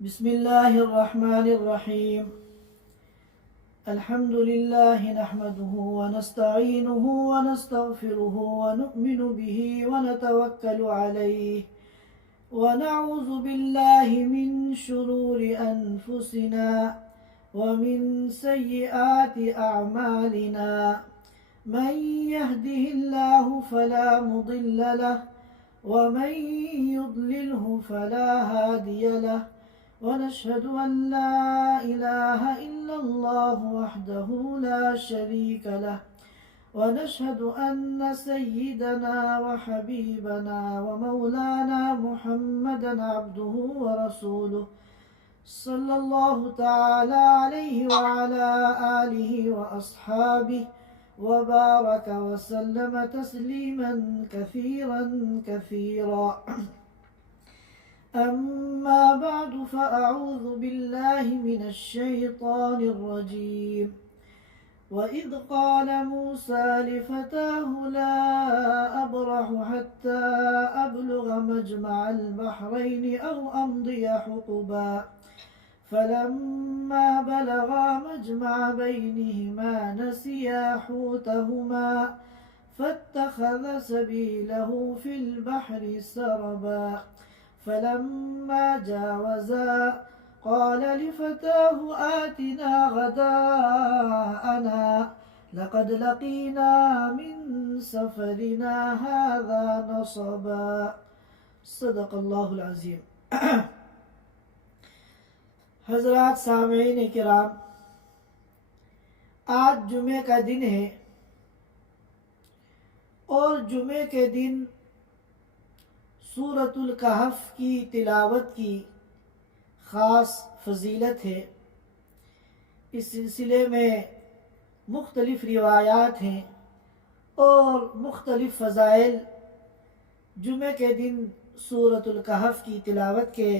بسم الله الرحمن الرحيم. الحمد لله نحمده ونستعينه ونستغفره ونؤمن به ونتوكل عليه ونعوذ بالله من شرور أنفسنا ومن سيئات أعمالنا. من يهده الله فلا مضل له ومن يضلله فلا هادي له، ونشهد أن لا إله إلا الله وحده لا شريك له، ونشهد أن سيدنا وحبيبنا ومولانا محمدا عبده ورسوله صلى الله تعالى عليه وعلى آله وأصحابه وبارك وسلم تسليما كثيرا كثيرا. أما بعد فأعوذ بالله من الشيطان الرجيم. وإذ قال موسى لفتاه لا أبرح حتى أبلغ مجمع البحرين أو أمضي حقبا، فلما بلغا مجمع بينهما نسيا حوتهما فاتخذ سبيله في البحر سربا. فلما جاوزا قال لفتاه آتنا غداءنا لقد لقينا من سفرنا هذا نصبا. صدق اللہ العظیم. حضرات سامعین کرام، آج جمعے کا دن ہے اور جمعے کے دن سورۃ الکہف کی تلاوت کی خاص فضیلت ہے. اس سلسلے میں مختلف روایات ہیں اور مختلف فضائل جمعے کے دن سورۃ الکہف کی تلاوت کے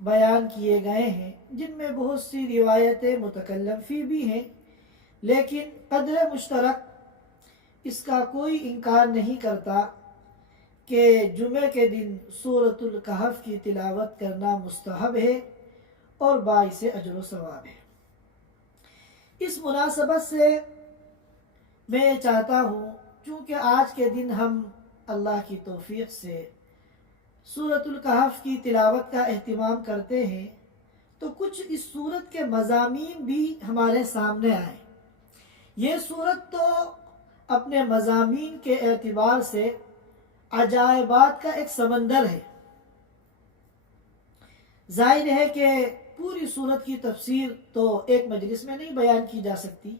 بیان کیے گئے ہیں، جن میں بہت سی روایتیں متکلم فی بھی ہیں، لیکن قدر مشترک اس کا کوئی انکار نہیں کرتا کہ جمعے کے دن سورۃ الکہف کی تلاوت کرنا مستحب ہے اور باعث اجر و ثواب ہے. اس مناسبت سے میں چاہتا ہوں، چونکہ آج کے دن ہم اللہ کی توفیق سے سورۃ الکہف کی تلاوت کا اہتمام کرتے ہیں، تو کچھ اس سورت کے مضامین بھی ہمارے سامنے آئے. یہ سورت تو اپنے مضامین کے اعتبار سے عجائبات کا ایک سمندر ہے. ظاہر ہے کہ پوری سورت کی تفسیر تو ایک مجلس میں نہیں بیان کی جا سکتی،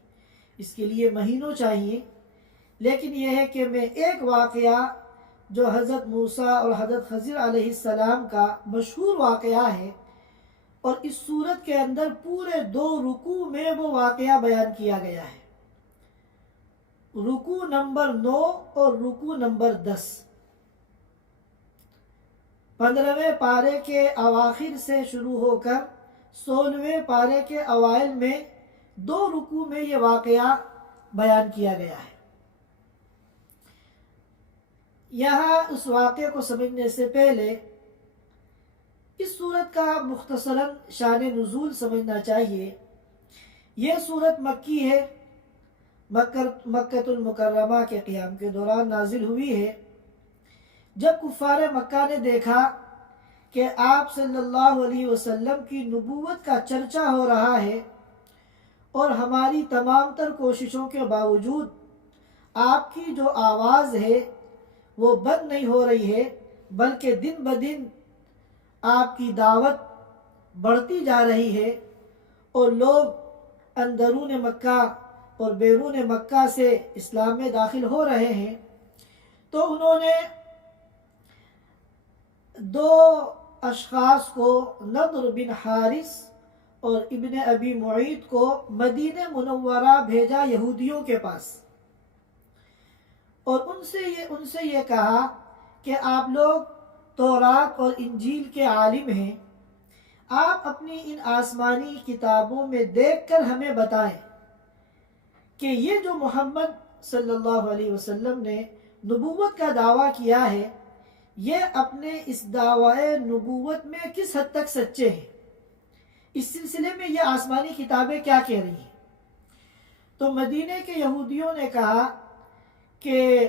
اس کے لیے مہینوں چاہیے. لیکن یہ ہے کہ میں ایک واقعہ جو حضرت موسیٰ اور حضرت خضر علیہ السلام کا مشہور واقعہ ہے، اور اس سورت کے اندر پورے 2 رکوع میں وہ واقعہ بیان کیا گیا ہے. رکوع نمبر 9 اور رکوع نمبر 10. 15ویں پارے کے اواخر سے شروع ہو کر 16ویں پارے کے اوائل میں 2 رکوع میں یہ واقعہ بیان کیا گیا ہے. یہاں اس واقعے کو سمجھنے سے پہلے اس سورت کا مختصراً شان نزول سمجھنا چاہیے. یہ سورت مکی ہے، مکۃ المکرمہ کے قیام کے دوران نازل ہوئی ہے. جب کفار مکہ نے دیکھا کہ آپ صلی اللہ علیہ وسلم کی نبوت کا چرچا ہو رہا ہے اور ہماری تمام تر کوششوں کے باوجود آپ کی جو آواز ہے وہ بند نہیں ہو رہی ہے، بلکہ دن بدن آپ کی دعوت بڑھتی جا رہی ہے اور لوگ اندرون مکہ اور بیرون مکہ سے اسلام میں داخل ہو رہے ہیں، تو انہوں نے 2 اشخاص کو، نضر بن حارث اور ابن ابی معیط کو مدینہ منورہ بھیجا یہودیوں کے پاس، اور ان سے یہ کہا کہ آپ لوگ تورات اور انجیل کے عالم ہیں، آپ اپنی ان آسمانی کتابوں میں دیکھ کر ہمیں بتائیں کہ یہ جو محمد صلی اللہ علیہ وسلم نے نبوت کا دعویٰ کیا ہے، یہ اپنے اس دعوی نبوت میں کس حد تک سچے ہیں. اس سلسلے میں یہ آسمانی کتابیں کیا کہہ رہی ہیں؟ تو مدینے کے یہودیوں نے کہا کہ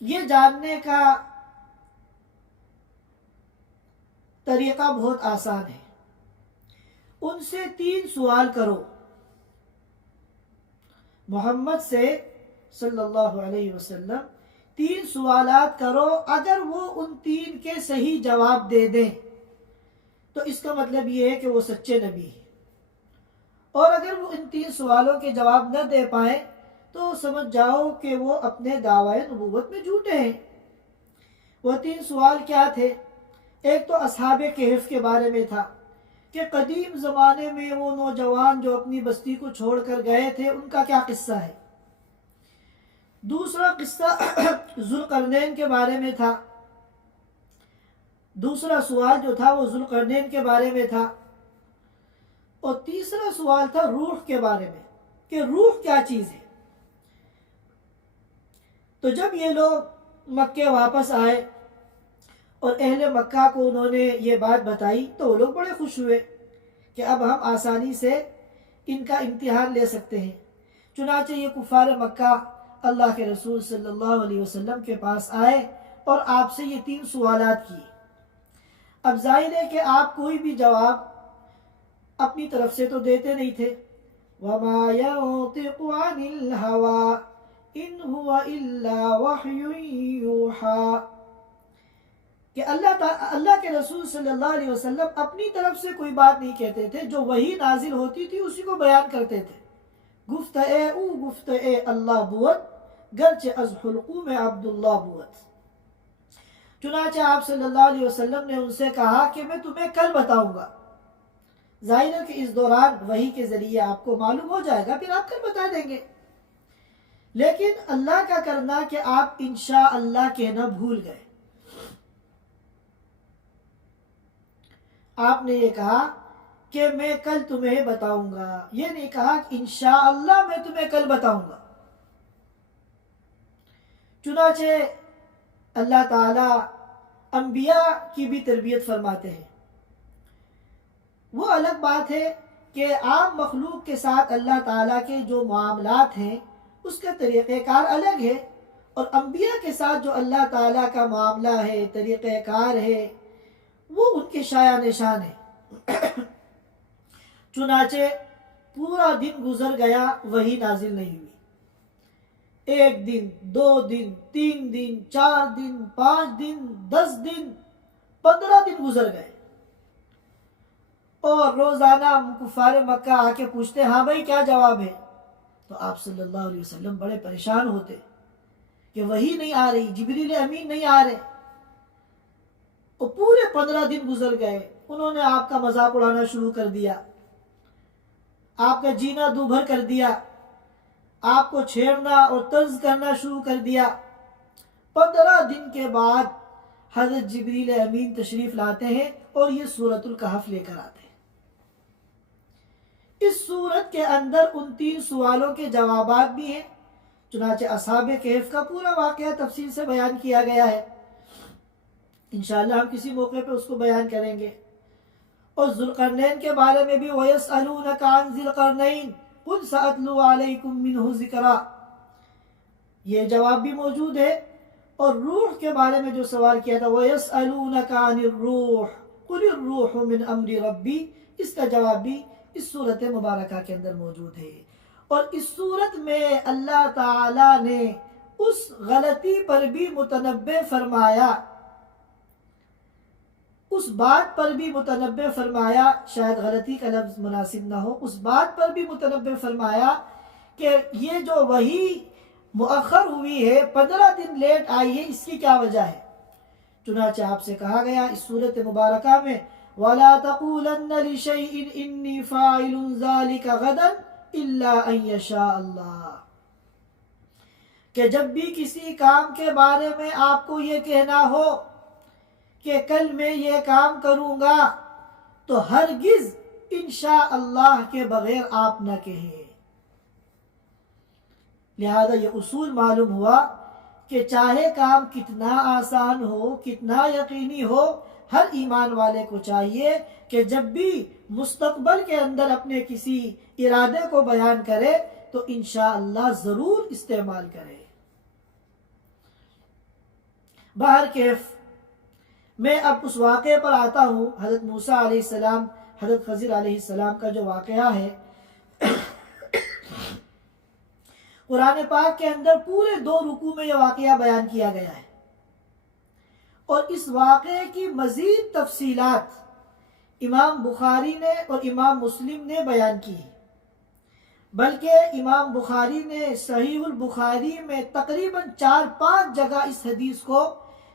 یہ جاننے کا طریقہ بہت آسان ہے، ان سے 3 سوال کرو، محمد سے صلی اللہ علیہ وسلم 3 سوالات کرو، اگر وہ ان 3 کے صحیح جواب دے دیں تو اس کا مطلب یہ ہے کہ وہ سچے نبی ہیں، اور اگر وہ ان 3 سوالوں کے جواب نہ دے پائیں تو سمجھ جاؤ کہ وہ اپنے دعوی نبوت میں جھوٹے ہیں۔ وہ 3 سوال کیا تھے؟ ایک تو اصحاب کہف کے بارے میں تھا کہ قدیم زمانے میں وہ نوجوان جو اپنی بستی کو چھوڑ کر گئے تھے ان کا کیا قصہ ہے۔ دوسرا قصہ ذوالقرنین کے بارے میں تھا، دوسرا سوال جو تھا وہ ذوالقرنین کے بارے میں تھا، اور تیسرا سوال تھا روح کے بارے میں کہ روح کیا چیز ہے۔ تو جب یہ لوگ مکے واپس آئے اور اہل مکہ کو انہوں نے یہ بات بتائی تو وہ لوگ بڑے خوش ہوئے کہ اب ہم آسانی سے ان کا امتحان لے سکتے ہیں۔ چنانچہ یہ کفار مکہ اللہ کے رسول صلی اللہ علیہ وسلم کے پاس آئے اور آپ سے یہ 3 سوالات کیے۔ اب ظاہر ہے کہ آپ کوئی بھی جواب اپنی طرف سے تو دیتے نہیں تھے۔ وَمَا يَنطِقُ عَنِ الْهَوَىٰ إِنْ هُوَ إِلَّا وَحْيٌ يُوحَىٰ، کہ اللہ کے رسول صلی اللہ علیہ وسلم اپنی طرف سے کوئی بات نہیں کہتے تھے، جو وحی نازل ہوتی تھی اسی کو بیان کرتے تھے۔ گفتئے او گفتئے اللہ بوت، گرچہ از حلقوم عبداللہ بوت۔ چنانچہ آپ صلی اللہ علیہ وسلم نے ان سے کہا کہ میں تمہیں کل بتاؤں گا۔ ظاہر ہے کہ اس دوران وحی کے ذریعے آپ کو معلوم ہو جائے گا، پھر آپ کل بتا دیں گے۔ لیکن اللہ کا کرنا کہ آپ انشاءاللہ کہنا بھول گئے۔ آپ نے یہ کہا کہ میں کل تمہیں بتاؤں گا، یہ نہیں کہا کہ انشاءاللہ میں تمہیں کل بتاؤں گا۔ چنانچہ اللہ تعالی انبیاء کی بھی تربیت فرماتے ہیں۔ وہ الگ بات ہے کہ عام مخلوق کے ساتھ اللہ تعالیٰ کے جو معاملات ہیں اس کا طریقہ کار الگ ہے، اور انبیاء کے ساتھ جو اللہ تعالیٰ کا معاملہ ہے، طریقہ کار ہے، وہ ان کے شایع نشان ہے۔ چنانچہ پورا دن گزر گیا، وحی نازل نہیں ہوئی۔ 1 دن، 2 دن، 3 دن، 4 دن، 5 دن، 10 دن، 15 دن گزر گئے، اور روزانہ کفار مکہ آ کے پوچھتے ہاں بھائی کیا جواب ہے؟ تو آپ صلی اللہ علیہ وسلم بڑے پریشان ہوتے کہ وحی نہیں آ رہی، جبریل امین نہیں آ رہے۔ اور پورے 15 دن گزر گئے، انہوں نے آپ کا مذاق اڑانا شروع کر دیا، آپ کا جینا دوبھر کر دیا، آپ کو چھیڑنا اور طنز کرنا شروع کر دیا۔ 15 دن کے بعد حضرت جبریل امین تشریف لاتے ہیں اور یہ سورۃ الکہف لے کر آتے ہیں۔ اس سورت کے اندر ان 3 سوالوں کے جوابات بھی ہیں۔ چنانچہ اصحاب کہف کا پورا واقعہ تفصیل سے بیان کیا گیا ہے، انشاءاللہ ہم کسی موقع پہ اس کو بیان کریں گے۔ اور ذوالقرنین کے بارے میں بھی وَيَسْأَلُونَكَ عَنْ ذِي الْقَرْنَيْنِ قُلْ سَأَتْلُو عَلَيْكُمْ مِنْهُ ذِكْرًا، یہ جواب بھی موجود ہے۔ اور روح کے بارے میں جو سوال کیا تھا وَيَسْأَلُونَكَ عَنِ الرُّوحِ قُلِ الرُّوحُ مِنْ أَمْرِ رَبِّي، اس کا جواب بھی اس صورت مبارکہ کے اندر موجود ہے۔ اور اس صورت میں اللہ تعالی نے اس غلطی پر بھی متنبہ فرمایا، اس بات پر بھی متنبہ فرمایا، شاید غلطی کا لفظ مناسب نہ ہو، اس بات پر بھی متنبہ فرمایا کہ یہ جو وحی مؤخر ہوئی ہے، 15 دن لیٹ آئی ہے، اس کی کیا وجہ ہے۔ چنانچہ آپ سے کہا گیا اس صورت مبارکہ میں وَلَا تَقُولَنَّ لِشَيْءٍ إِنِّي فَاعِلٌ ذَلِكَ غَدًا إِلَّا أَن يَشَاءَ اللَّهُ، کہ جب بھی کسی کام کے بارے میں آپ کو یہ کہنا ہو کہ کل میں یہ کام کروں گا، تو ہرگز انشاءاللہ کے بغیر آپ نہ کہیں۔ لہذا یہ اصول معلوم ہوا کہ چاہے کام کتنا آسان ہو، کتنا یقینی ہو، ہر ایمان والے کو چاہیے کہ جب بھی مستقبل کے اندر اپنے کسی ارادے کو بیان کرے تو انشاءاللہ ضرور استعمال کرے۔ بہرکیف میں اب اس واقعے پر آتا ہوں، حضرت موسیٰ علیہ السلام حضرت خضر علیہ السلام کا جو واقعہ ہے، قرآن پاک کے اندر پورے 2 رکوع میں یہ واقعہ بیان کیا گیا ہے، اور اس واقعے کی مزید تفصیلات امام بخاری نے اور امام مسلم نے بیان کی ہیں، بلکہ امام بخاری نے صحیح البخاری میں تقریباً 4-5 جگہ اس حدیث کو،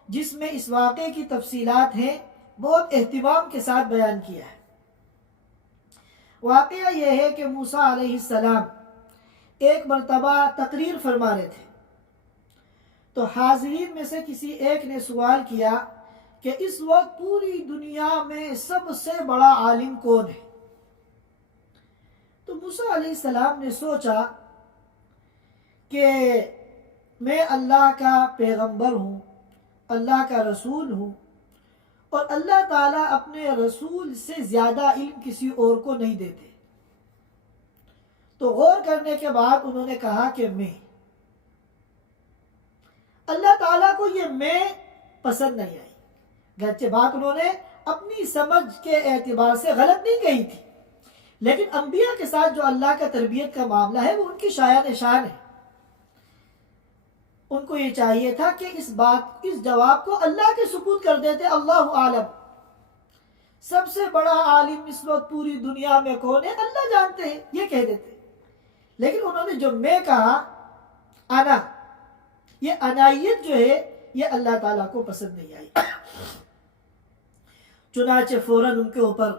جس میں اس واقعے کی تفصیلات ہیں، بہت اہتمام کے ساتھ بیان کیا ہے۔ واقعہ یہ ہے کہ موسیٰ علیہ السلام ایک مرتبہ تقریر فرما رہے تھے، تو حاضرین میں سے کسی ایک نے سوال کیا کہ اس وقت پوری دنیا میں سب سے بڑا عالم کون ہے؟ تو موسیٰ علیہ السلام نے سوچا کہ میں اللہ کا پیغمبر ہوں، اللہ کا رسول ہوں، اور اللہ تعالیٰ اپنے رسول سے زیادہ علم کسی اور کو نہیں دیتے۔ تو غور کرنے کے بعد انہوں نے کہا کہ میں، اللہ تعالیٰ کو یہ میں پسند نہیں آئی، گرچہ بات انہوں نے اپنی سمجھ کے اعتبار سے غلط نہیں کہی تھی، لیکن انبیاء کے ساتھ جو اللہ کا تربیت کا معاملہ ہے وہ ان کی شایان شان ہے۔ ان کو یہ چاہیے تھا کہ اس جواب کو اللہ کے سپرد کر دیتے، اللہ عالم، سب سے بڑا عالم اس وقت پوری دنیا میں کون ہے اللہ جانتے ہیں، یہ کہہ دیتے۔ لیکن انہوں نے جو میں کہا، انا، یہ انائیت جو ہے یہ اللہ تعالیٰ کو پسند نہیں آئی۔ چنانچہ فوراً ان کے اوپر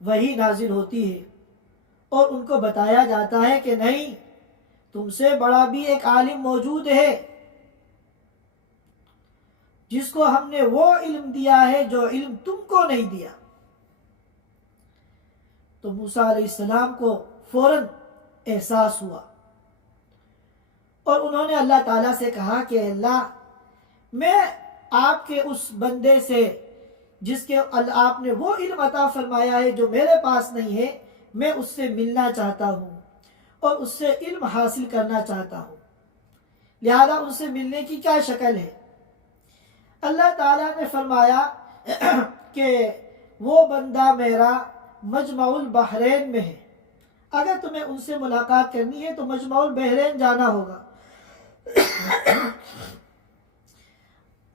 وحی نازل ہوتی ہے اور ان کو بتایا جاتا ہے کہ نہیں، تم سے بڑا بھی ایک عالم موجود ہے جس کو ہم نے وہ علم دیا ہے جو علم تم کو نہیں دیا۔ تو موسیٰ علیہ السلام کو فوراً احساس ہوا اور انہوں نے اللہ تعالیٰ سے کہا کہ اللہ، میں آپ کے اس بندے سے جس کے آپ نے وہ علم عطا فرمایا ہے جو میرے پاس نہیں ہے، میں اس سے ملنا چاہتا ہوں اور اس سے علم حاصل کرنا چاہتا ہوں، لہذا ان سے ملنے کی کیا شکل ہے؟ اللہ تعالیٰ نے فرمایا کہ وہ بندہ میرا مجمع البحرین میں ہے، اگر تمہیں ان سے ملاقات کرنی ہے تو مجمع البحرین جانا ہوگا۔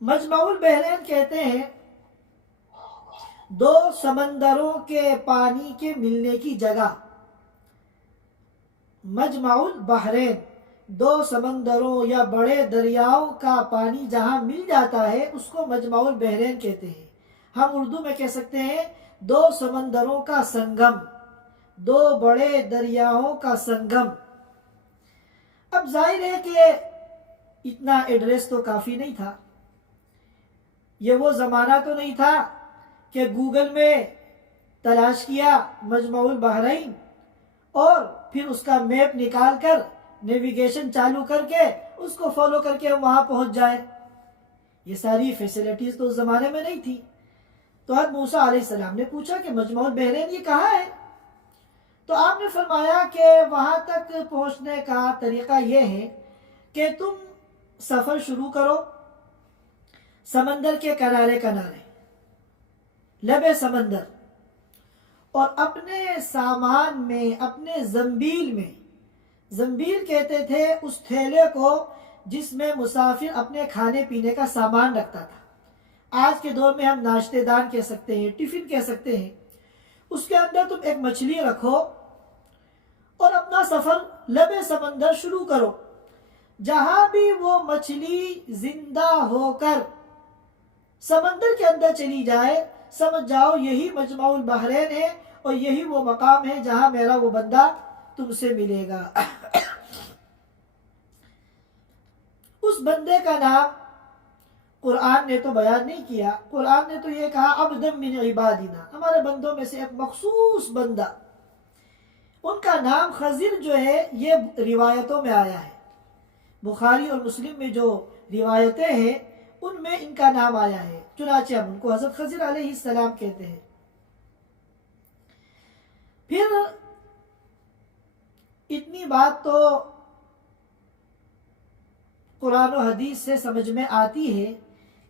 مجمع البحرین کہتے ہیں 2 سمندروں کے پانی کے ملنے کی جگہ۔ مجمع البحرین 2 سمندروں یا بڑے دریاؤں کا پانی جہاں مل جاتا ہے اس کو مجمع البحرین کہتے ہیں۔ ہم اردو میں کہہ سکتے ہیں 2 سمندروں کا سنگم، 2 بڑے دریاؤں کا سنگم۔ اب ظاہر ہے کہ اتنا ایڈریس تو کافی نہیں تھا، یہ وہ زمانہ تو نہیں تھا کہ گوگل میں تلاش کیا مجمع البحرین اور پھر اس کا میپ نکال کر نیویگیشن چالو کر کے اس کو فالو کر کے ہم وہاں پہنچ جائیں۔ یہ ساری فیسلٹیز تو اس زمانے میں نہیں تھی۔ تو حضرت موسیٰ علیہ السلام نے پوچھا کہ مجمع البحرین یہ کہاں ہے؟ تو آپ نے فرمایا کہ وہاں تک پہنچنے کا طریقہ یہ ہے کہ تم سفر شروع کرو سمندر کے کنارے کنارے، لب سمندر، اور اپنے سامان میں، اپنے زنبیل کہتے تھے اس تھیلے کو جس میں مسافر اپنے کھانے پینے کا سامان رکھتا تھا۔ آج کے دور میں ہم ناشتے دان کہہ سکتے ہیں، ٹفن کہہ سکتے ہیں۔ اس کے اندر تم ایک مچھلی رکھو اور اپنا سفر لب سمندر شروع کرو۔ جہاں بھی وہ مچھلی زندہ ہو کر سمندر کے اندر چلی جائے، سمجھ جاؤ یہی مجمع البحرین ہے اور یہی وہ مقام ہے جہاں میرا وہ بندہ تم سے ملے گا۔ اس بندے کا نام قرآن نے تو بیان نہیں کیا، قرآن نے تو یہ کہا عبد من عبادنا، ہمارے بندوں میں سے ایک مخصوص بندہ۔ ان کا نام خضر جو ہے یہ روایتوں میں آیا ہے، بخاری اور مسلم میں جو روایتیں ہیں ان میں ان کا نام آیا ہے، چنانچہ ہم ان کو حضرت خضر علیہ السلام کہتے ہیں۔ پھر اتنی بات تو قرآن و حدیث سے سمجھ میں آتی ہے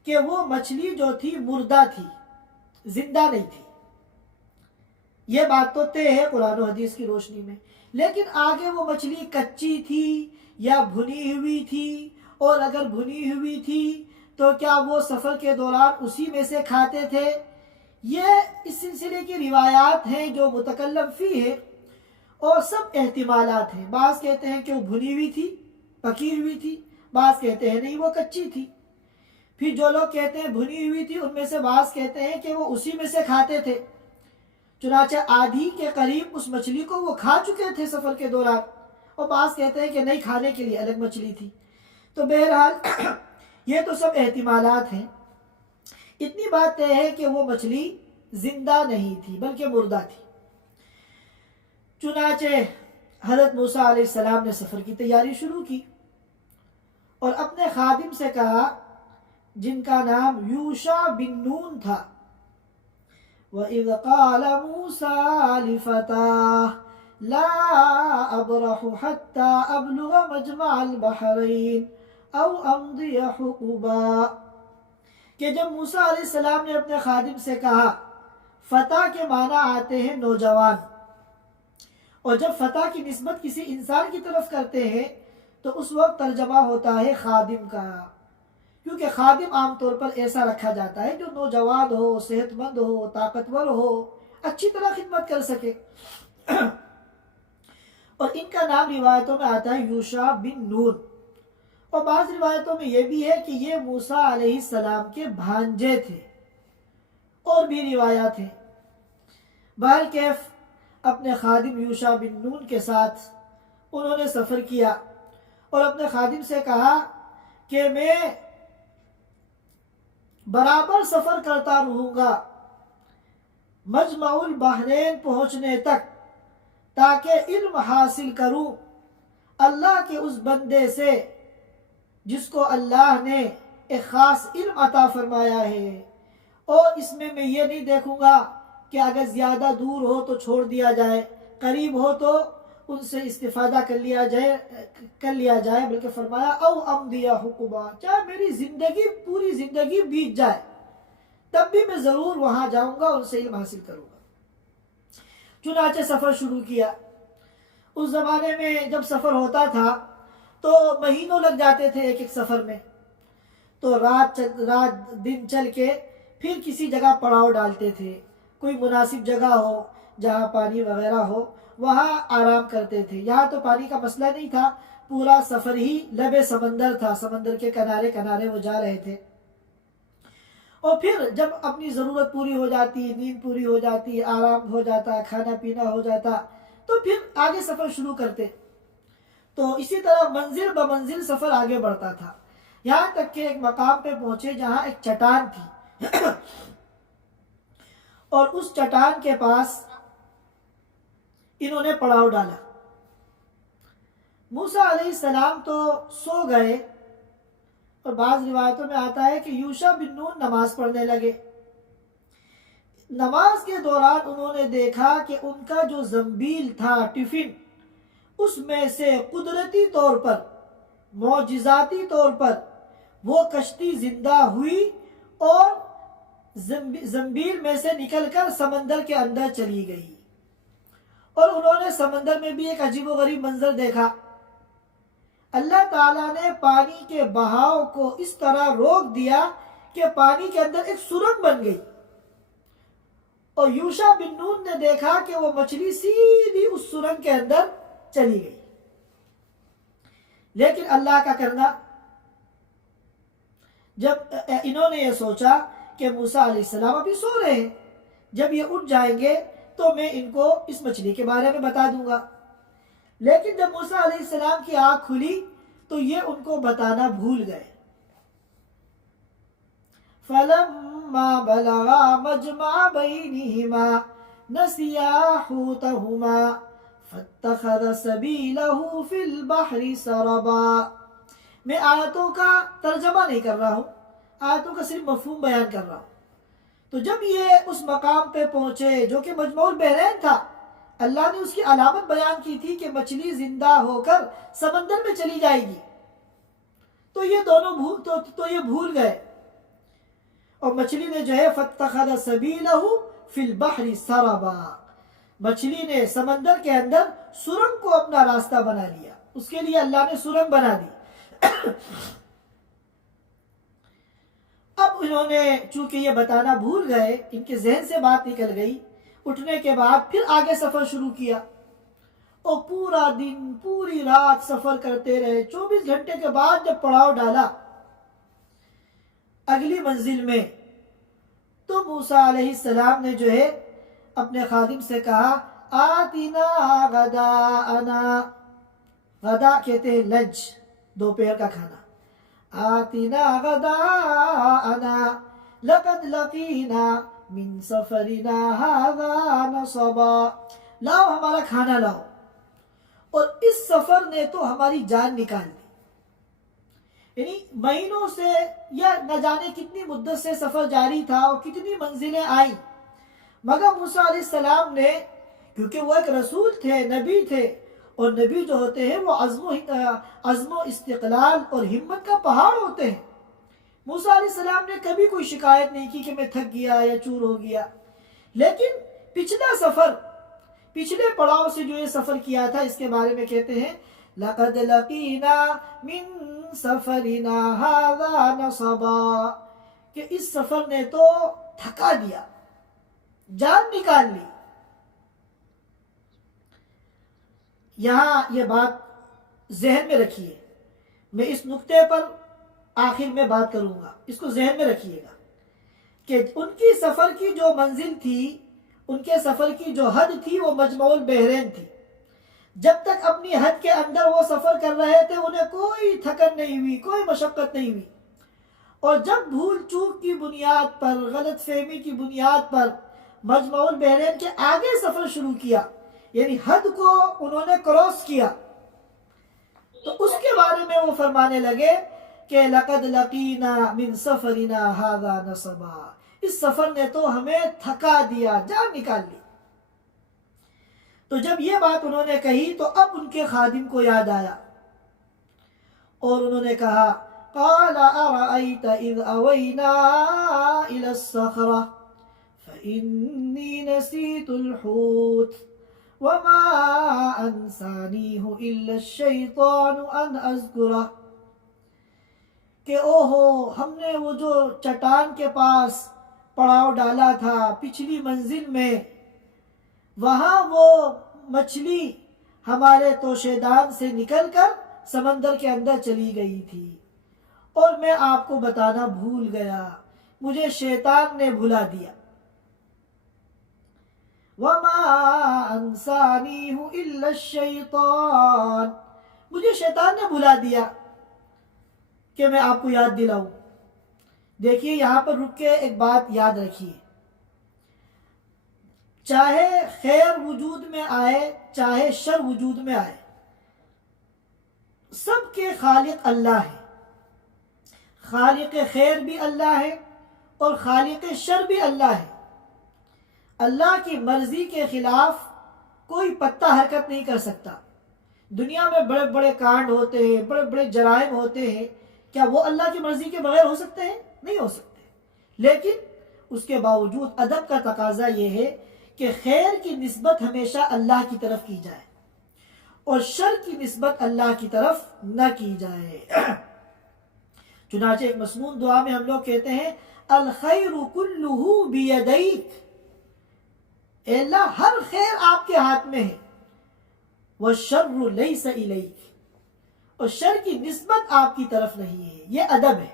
کہ وہ مچھلی جو تھی مردہ تھی، زندہ نہیں تھی، یہ بات تو طے ہے قرآن و حدیث کی روشنی میں۔ لیکن آگے وہ مچھلی کچی تھی یا بھنی ہوئی تھی، اور اگر بھنی ہوئی تھی تو کیا وہ سفر کے دوران اسی میں سے کھاتے تھے؟ یہ اس سلسلے کی روایات ہیں جو متکلم فی ہے، اور سب احتمالات ہیں۔ بعض کہتے ہیں کہ وہ بھنی ہوئی تھی، پکی ہوئی تھی، بعض کہتے ہیں نہیں وہ کچی تھی۔ پھر جو لوگ کہتے ہیں بھنی ہوئی تھی، ان میں سے بعض کہتے ہیں کہ وہ اسی میں سے کھاتے تھے، چنانچہ آدھی کے قریب اس مچھلی کو وہ کھا چکے تھے سفر کے دوران، اور بعض کہتے ہیں کہ نہیں، کھانے کے لیے الگ مچھلی تھی۔ تو بہرحال یہ تو سب احتمالات ہیں۔ اتنی بات طے ہے کہ وہ مچھلی زندہ نہیں تھی بلکہ مردہ تھی۔ چنانچہ حضرت موسیٰ علیہ السلام نے سفر کی تیاری شروع کی اور اپنے خادم سے کہا، جن کا نام یوشع بن نون تھا، وَإِذْ قَالَ مُوسَىٰ لِفَتَاهُ لَا أَبْرَحُ حَتَّىٰ أَبْلُغَ مَجْمَعَ الْبَحْرَيْنِ أَوْ أَمْضِيَ حُقُبًا، کہ جب موسیٰ علیہ السلام نے اپنے خادم سے کہا، فتح کے معنی آتے ہیں نوجوان، اور جب فتح کی نسبت کسی انسان کی طرف کرتے ہیں تو اس وقت ترجمہ ہوتا ہے خادم کا، کیونکہ خادم عام طور پر ایسا رکھا جاتا ہے جو نوجوان ہو، صحت مند ہو، طاقتور ہو، اچھی طرح خدمت کر سکے۔ اور ان کا نام روایتوں میں آتا ہے یوشع بن نون، اور بعض روایتوں میں یہ بھی ہے کہ یہ موسیٰ علیہ السلام کے بھانجے تھے، اور بھی روایات ہیں۔ بہرکیف اپنے خادم یوشع بن نون کے ساتھ انہوں نے سفر کیا اور اپنے خادم سے کہا کہ میں برابر سفر کرتا رہوں گا مجمع البحرین پہنچنے تک، تاکہ علم حاصل کروں اللہ کے اس بندے سے جس کو اللہ نے ایک خاص علم عطا فرمایا ہے، اور اس میں یہ نہیں دیکھوں گا کہ اگر زیادہ دور ہو تو چھوڑ دیا جائے، قریب ہو تو ان سے استفادہ کر لیا جائے، بلکہ فرمایا او امضی حقبا، چاہے میری زندگی پوری زندگی بیت جائے تب بھی میں ضرور وہاں جاؤں گا، ان سے علم حاصل کروں گا۔ چنانچہ سفر شروع کیا۔ اس زمانے میں جب سفر ہوتا تھا تو مہینوں لگ جاتے تھے ایک ایک سفر میں، تو رات دن چل کے پھر کسی جگہ پڑاؤ ڈالتے تھے، کوئی مناسب جگہ ہو جہاں پانی وغیرہ ہو وہاں آرام کرتے تھے۔ یہاں تو پانی کا مسئلہ نہیں تھا، پورا سفر ہی لب سمندر تھا، سمندر کے کنارے کنارے وہ جا رہے تھے، اور پھر جب اپنی ضرورت پوری ہو جاتی، نیند پوری ہو جاتی، آرام ہو جاتا، کھانا پینا ہو جاتا، تو پھر آگے سفر شروع کرتے۔ تو اسی طرح منزل بمنزل سفر آگے بڑھتا تھا، یہاں تک کہ ایک مقام پہ پہنچے جہاں ایک چٹان تھی اور اس چٹان کے پاس انہوں نے پڑاؤ ڈالا۔ موسیٰ علیہ السلام تو سو گئے، اور بعض روایتوں میں آتا ہے کہ یوشع بن نون نماز پڑھنے لگے۔ نماز کے دوران انہوں نے دیکھا کہ ان کا جو زنبیل تھا، ٹفن، اس میں سے قدرتی طور پر، معجزاتی طور پر وہ کشتی زندہ ہوئی اور زنبیل میں سے نکل کر سمندر کے اندر چلی گئی، اور انہوں نے سمندر میں بھی ایک عجیب و غریب منظر دیکھا۔ اللہ تعالیٰ نے پانی کے بہاؤ کو اس طرح روک دیا کہ پانی کے اندر ایک سرنگ بن گئی، اور یوشع بن نون نے دیکھا کہ وہ مچھلی سیدھی اس سرنگ کے اندر چلی گئی۔ لیکن اللہ کا کرنا، جب انہوں نے یہ سوچا کہ موسیٰ علیہ السلام ابھی سو رہے ہیں، جب یہ اٹھ جائیں گے تو میں ان کو اس مچھلی کے بارے میں بتا دوں گا۔ لیکن جب موسیٰ علیہ السلام کی آنکھ کھلی تو یہ ان کو بتانا بھول گئے۔ فَلَمَّا بَلَغَا مَجْمَعَ بَيْنِهِمَا نَسِيَا حُوتَهُمَا فَاتَّخَذَ سَبِيلَهُ فِي الْبَحْرِ سَرَبًا۔ میں آیتوں کا ترجمہ نہیں کر رہا ہوں، آیتوں کا صرف مفہوم بیان کر رہا ہوں. تو جب یہ اس مقام پہ پہنچے جو کہ مجمع البحرین تھا، اللہ نے اس کی علامت بیان کی تھی کہ مچھلی زندہ ہو کر سمندر میں چلی جائے گی. تو یہ دونوں تو یہ بھول گئے، اور مچھلی نے جو ہے فَاتَّخَذَ سَبِيلَهُ فِي الْبَحْرِ سَرَبًا، مچھلی نے سمندر کے اندر سرنگ کو اپنا راستہ بنا لیا. اس کے لیے اللہ نے سرنگ بنا دی. اب انہوں نے چونکہ یہ بتانا بھول گئے، ان کے ذہن سے بات نکل گئی، اٹھنے کے بعد پھر آگے سفر شروع کیا اور پورا دن پوری رات سفر کرتے رہے. 24 گھنٹے کے بعد جب پڑاؤ ڈالا اگلی منزل میں، تو موسیٰ علیہ السلام نے جو ہے اپنے خادم سے کہا آتنا غداءنا، غدا کہتے ہیں لنچ، دوپہر کا کھانا. آتنا غداءنا لقد لقینا من سفرنا هذا نصبا، لاؤ ہمارا کھانا لاؤ، اور اس سفر نے تو ہماری جان نکال دی. یعنی مہینوں سے یا نہ جانے کتنی مدت سے سفر جاری تھا اور کتنی منزلیں آئیں، مگر موسیٰ علیہ السلام نے، کیونکہ وہ ایک رسول تھے، نبی تھے، اور نبی جو ہوتے ہیں وہ عزم و استقلال اور ہمت کا پہاڑ ہوتے ہیں. موسیٰ علیہ السلام نے کبھی کوئی شکایت نہیں کی کہ میں تھک گیا یا چور ہو گیا. لیکن پچھلا سفر، پچھلے پڑاؤ سے جو یہ سفر کیا تھا، اس کے بارے میں کہتے ہیں لَقَدْ لَقِينَا مِن سَفَرِنَا هَذَا نَصَبًا، کہ اس سفر نے تو تھکا دیا، جان نکال لی. یہاں یہ بات ذہن میں رکھیے، میں اس نقطے پر آخر میں بات کروں گا، اس کو ذہن میں رکھیے گا کہ ان کی سفر کی جو منزل تھی، ان کے سفر کی جو حد تھی وہ مجمع البحرین تھی. جب تک اپنی حد کے اندر وہ سفر کر رہے تھے انہیں کوئی تھکن نہیں ہوئی، کوئی مشقت نہیں ہوئی. اور جب بھول چوک کی بنیاد پر، غلط فہمی کی بنیاد پر مجمع البحرین کے آگے سفر شروع کیا، یعنی حد کو انہوں نے کراس کیا، تو اس کے بارے میں وہ فرمانے لگے کہ لَقَدْ لَقِينَا مِن سَفَرِنَا هَذَا نَصَبًا، اس سفر نے تو ہمیں تھکا دیا، جان نکال لی. تو جب یہ بات انہوں نے کہی تو اب ان کے خادم کو یاد آیا، اور انہوں نے کہا قَالَ أَرَأَيْتَ إِذْ أَوَيْنَا إِلَى الصَّخْرَةِ فَإِنِّي نَسِيتُ الْحُوتَ وَمَا أَنْسَانِيهُ إِلَّا الشَّيْطَانُ أَنْ أَذْكُرَهُ، کہ اوہو ہم نے وہ جو چٹان کے پاس پڑاؤ ڈالا تھا پچھلی منزل میں، وہاں وہ مچھلی ہمارے توشیدان سے نکل کر سمندر کے اندر چلی گئی تھی، اور میں آپ کو بتانا بھول گیا، مجھے شیطان نے بھلا دیا. وَمَا أَنْسَانِيهُ إِلَّا الشَّيْطَانُ، مجھے شیطان نے بھلا دیا کہ میں آپ کو یاد دلاؤں. دیکھیے یہاں پر رک کے ایک بات یاد رکھیے، چاہے خیر وجود میں آئے چاہے شر وجود میں آئے، سب کے خالق اللہ ہے. خالق خیر بھی اللہ ہے اور خالق شر بھی اللہ ہے. اللہ کی مرضی کے خلاف کوئی پتا حرکت نہیں کر سکتا. دنیا میں بڑے بڑے کانڈ ہوتے ہیں، بڑے بڑے جرائم ہوتے ہیں، کیا وہ اللہ کی مرضی کے بغیر ہو سکتے ہیں؟ نہیں ہو سکتے. لیکن اس کے باوجود ادب کا تقاضا یہ ہے کہ خیر کی نسبت ہمیشہ اللہ کی طرف کی جائے اور شر کی نسبت اللہ کی طرف نہ کی جائے. چنانچہ ایک مسنون دعا میں ہم لوگ کہتے ہیں الخیر کلہ بیدیک، اے اللہ ہر خیر آپ کے ہاتھ میں ہے، والشر لیس الیک، اور شر کی نسبت آپ کی طرف نہیں ہے. یہ ادب ہے.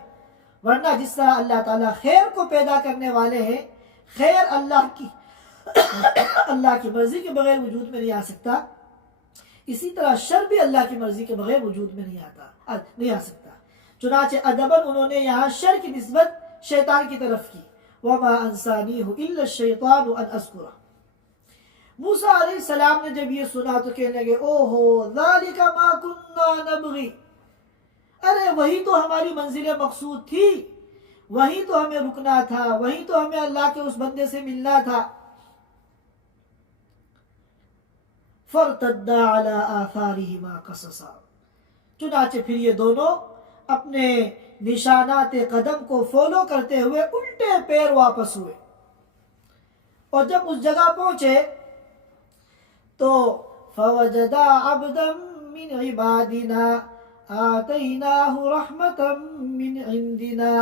ورنہ جس طرح اللہ تعالیٰ خیر کو پیدا کرنے والے ہیں، خیر اللہ کی مرضی کے بغیر وجود میں نہیں آ سکتا، اسی طرح شر بھی اللہ کی مرضی کے بغیر وجود میں نہیں آ سکتا. چنانچہ ادباً انہوں نے یہاں شر کی نسبت شیطان کی طرف کی. وَمَا أَنْسَانِيهُ إِلَّا الشَّيْطَانُ أَنْ أَذْكُرَهُ. موسیٰ علیہ السلام نے جب یہ سنا تو کہنے لگے اوہو ذَلِكَ مَا كُنَّا نَبْغِي، ارے وہی تو ہماری منزل مقصود تھی. وہیں تو ہمیں رکنا تھا، وہیں تو ہمیں اللہ کے اس بندے سے ملنا تھا۔ فَارْتَدَّا عَلَىٰ آثَارِهِمَا قَصَصًا، چنانچہ پھر یہ دونوں اپنے نشانات قدم کو فالو کرتے ہوئے الٹے پیر واپس ہوئے، اور جب اس جگہ پہنچے تو فَوَجَدَا عَبْدًا مِّنْ عِبَادِنَا آتَيْنَاهُ رَحْمَةً مِّنْ عِنْدِنَا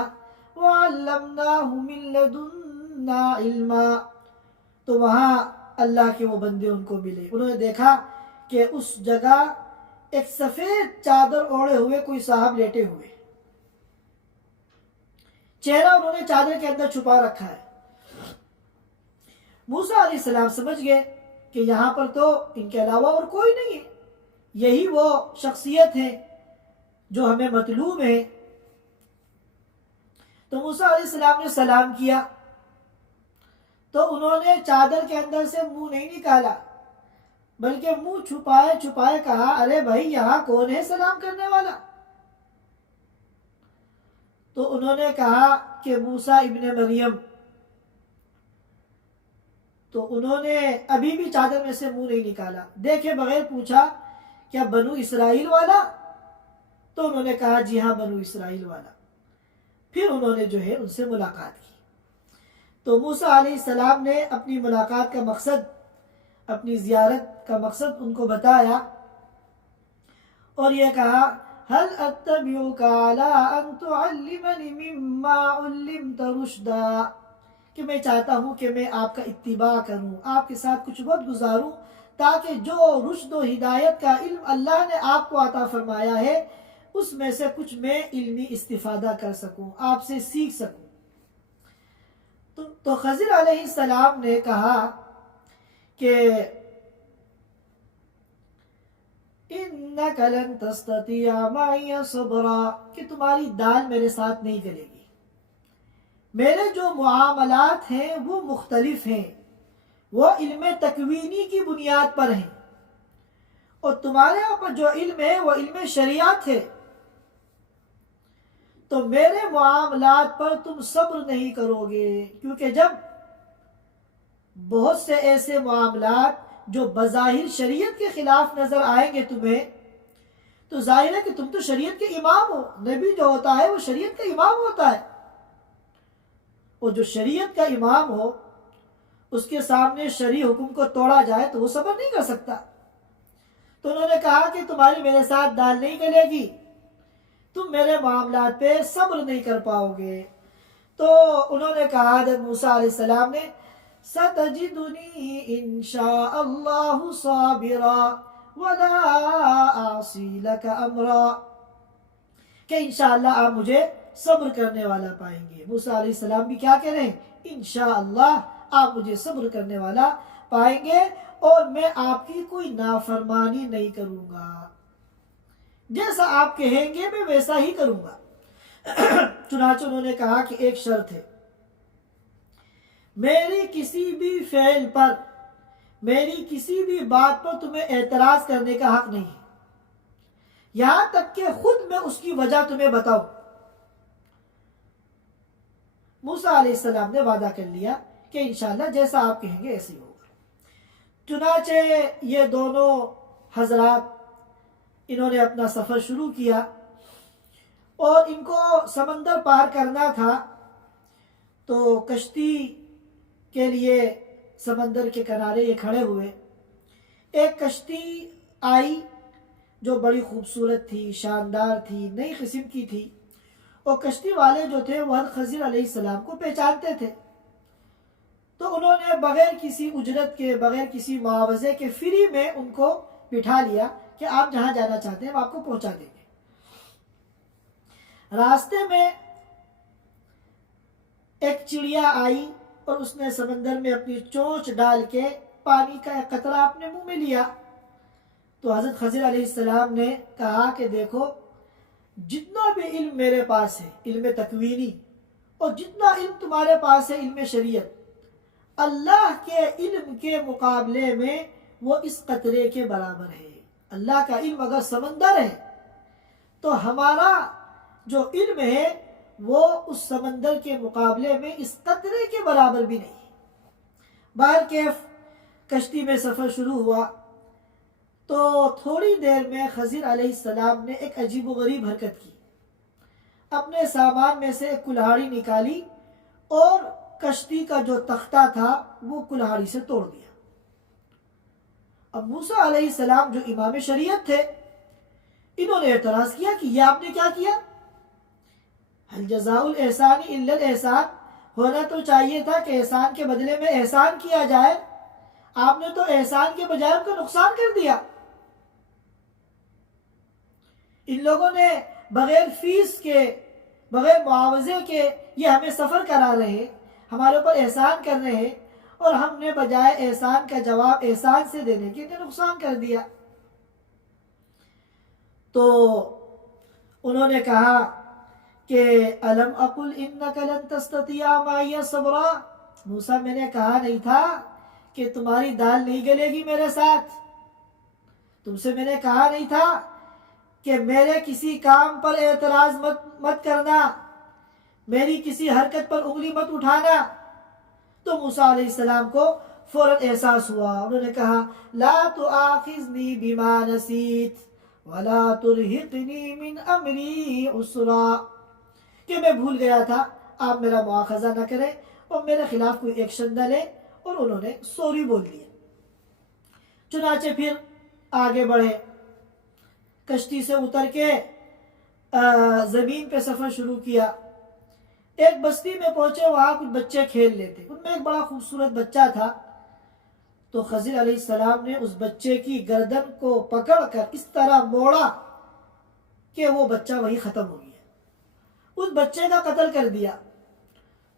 وَعَلَّمْنَاهُ مِن لَّدُنَّا عِلْمًا، تو وہاں اللہ کے وہ بندے ان کو ملے۔ انہوں نے دیکھا کہ اس جگہ ایک سفید چادر اوڑھے ہوئے کوئی صاحب لیٹے ہوئے، چہرہ انہوں نے چادر کے اندر چھپا رکھا ہے۔ موسیٰ علیہ السلام سمجھ گئے کہ یہاں پر تو ان کے علاوہ اور کوئی نہیں ہے، یہی وہ شخصیت ہے جو ہمیں مطلوب ہے۔ تو موسیٰ علیہ السلام نے سلام کیا تو انہوں نے چادر کے اندر سے منہ نہیں نکالا، بلکہ منہ چھپائے چھپائے کہا، ارے بھائی یہاں کون ہے سلام کرنے والا؟ تو انہوں نے کہا کہ موسیٰ ابن مریم۔ تو انہوں نے ابھی بھی چادر میں سے منہ نہیں نکالا، دیکھے بغیر پوچھا کیا بنو اسرائیل والا؟ تو انہوں نے کہا جی ہاں بنو اسرائیل والا۔ پھر انہوں نے جو ہے ان سے ملاقات کی۔ تو موسیٰ علیہ السلام نے اپنی ملاقات کا مقصد، اپنی زیارت کا مقصد ان کو بتایا، اور یہ کہا هل اتبعك على ان تعلمني مما علمت رشدا، کہ میں چاہتا ہوں کہ میں آپ کا اتباع کروں، آپ کے ساتھ کچھ وقت گزاروں، تاکہ جو رشد و ہدایت کا علم اللہ نے آپ کو عطا فرمایا ہے اس میں سے کچھ میں علمی استفادہ کر سکوں، آپ سے سیکھ سکوں۔ تو خضر علیہ السلام نے کہا کہ اِنَّكَ لَن تَسْتَطِيعَ مَعِيَ صَبْرًا، کہ تمہاری دال میرے ساتھ نہیں گلے گی، میرے جو معاملات ہیں وہ مختلف ہیں، وہ علم تکوینی کی بنیاد پر ہیں، اور تمہارے یہاں پر جو علم ہے وہ علم شریعت ہے، تو میرے معاملات پر تم صبر نہیں کرو گے، کیونکہ جب بہت سے ایسے معاملات جو بظاہر شریعت کے خلاف نظر آئیں گے تمہیں، تو ظاہر ہے کہ تم تو شریعت کے امام ہو، نبی جو ہوتا ہے وہ شریعت کا امام ہوتا ہے، اور جو شریعت کا امام ہو اس کے سامنے شرعی حکم کو توڑا جائے تو وہ صبر نہیں کر سکتا۔ تو انہوں نے کہا کہ تمہاری میرے ساتھ دال نہیں گلے گی، تم میرے معاملات پہ صبر نہیں کر پاؤ گے۔ تو انہوں نے کہا حضرت موسیٰ علیہ السلام نے سَتَجِدُنِي إِن شَاءَ اللَّهُ صَابِرًا وَلَا أَعْصِي لَكَ أَمْرًا، کہ انشاءاللہ آپ مجھے صبر کرنے والا پائیں گے۔ موسیٰ علیہ السلام بھی کیا کہہ رہے ہیں؟ انشاءاللہ آپ مجھے صبر کرنے والا پائیں گے، اور میں آپ کی کوئی نافرمانی نہیں کروں گا، جیسا آپ کہیں گے میں ویسا ہی کروں گا۔ چنانچہ انہوں نے کہا کہ ایک شرط ہے، میری کسی بھی فعل پر، میری کسی بھی بات پر تمہیں اعتراض کرنے کا حق نہیں ہے، یہاں تک کہ خود میں اس کی وجہ تمہیں بتاؤں۔ موسیٰ علیہ السلام نے وعدہ کر لیا کہ انشاءاللہ جیسا آپ کہیں گے ایسے ہی ہوگا۔ چنانچہ یہ دونوں حضرات انہوں نے اپنا سفر شروع کیا، اور ان کو سمندر پار کرنا تھا، تو کشتی کے لیے سمندر کے کنارے یہ کھڑے ہوئے۔ ایک کشتی آئی جو بڑی خوبصورت تھی، شاندار تھی، نئی قسم کی تھی، اور کشتی والے جو تھے وہ خضر علیہ السلام کو پہچانتے تھے، تو انہوں نے بغیر کسی اجرت کے، بغیر کسی معاوضے کے فری میں ان کو بٹھا لیا کہ آپ جہاں جانا چاہتے ہیں ہم آپ کو پہنچا دیں گے۔ راستے میں ایک چڑیا آئی اور اس نے سمندر میں اپنی چونچ ڈال کے پانی کا ایک قطرہ اپنے منہ میں لیا، تو حضرت خضر علیہ السلام نے کہا کہ دیکھو جتنا بھی علم میرے پاس ہے علم تکوینی، اور جتنا علم تمہارے پاس ہے علم شریعت، اللہ کے علم کے مقابلے میں وہ اس قطرے کے برابر ہے۔ اللہ کا علم اگر سمندر ہے تو ہمارا جو علم ہے وہ اس سمندر کے مقابلے میں اس قطرے کے برابر بھی نہیں. بہرکیف کشتی میں سفر شروع ہوا تو تھوڑی دیر میں خضر علیہ السلام نے ایک عجیب و غریب حرکت کی. اپنے سامان میں سے ایک کلہاڑی نکالی اور کشتی کا جو تختہ تھا وہ کلہاڑی سے توڑ دیا. اب موسیٰ علیہ السلام جو امام شریعت تھے انہوں نے اعتراض کیا کہ یہ آپ نے کیا کیا؟ هل جزاء الاحسان الا الاحسان، ہونا تو چاہیے تھا کہ احسان کے بدلے میں احسان کیا جائے، آپ نے تو احسان کے بجائے ان کا نقصان کر دیا. ان لوگوں نے بغیر فیس کے، بغیر معاوضے کے یہ ہمیں سفر کرا رہے ہیں، ہمارے اوپر احسان کر رہے ہیں، اور ہم نے بجائے احسان کا جواب احسان سے دینے کے انہیں نقصان کر دیا. تو انہوں نے کہا کہ الم اقل انک لن تستطیع معی صبرا، موسیٰ میں نے کہا نہیں تھا کہ تمہاری دال نہیں گلے گی میرے ساتھ؟ تم سے میں نے کہا نہیں تھا کہ میرے کسی کام پر اعتراض مت کرنا، میری کسی حرکت پر انگلی مت اٹھانا؟ تو موسیٰ علیہ السلام کو فوراً احساس ہوا. انہوں نے کہا لا تؤاخذنی بما نسیت ولا ترہقنی من امری عسرا، کہ میں بھول گیا تھا، آپ میرا مواخذہ نہ کریں اور میرے خلاف کوئی ایکشن نہ لیں. اور انہوں نے سوری بول دیا. چنانچہ پھر آگے بڑھے، کشتی سے اتر کے زمین پہ سفر شروع کیا. ایک بستی میں پہنچے، وہاں کچھ بچے کھیل رہے تھے. ان میں ایک بڑا خوبصورت بچہ تھا. تو خضر علیہ السلام نے اس بچے کی گردن کو پکڑ کر اس طرح موڑا کہ وہ بچہ وہی ختم ہو گیا، اس بچے کا قتل کر دیا.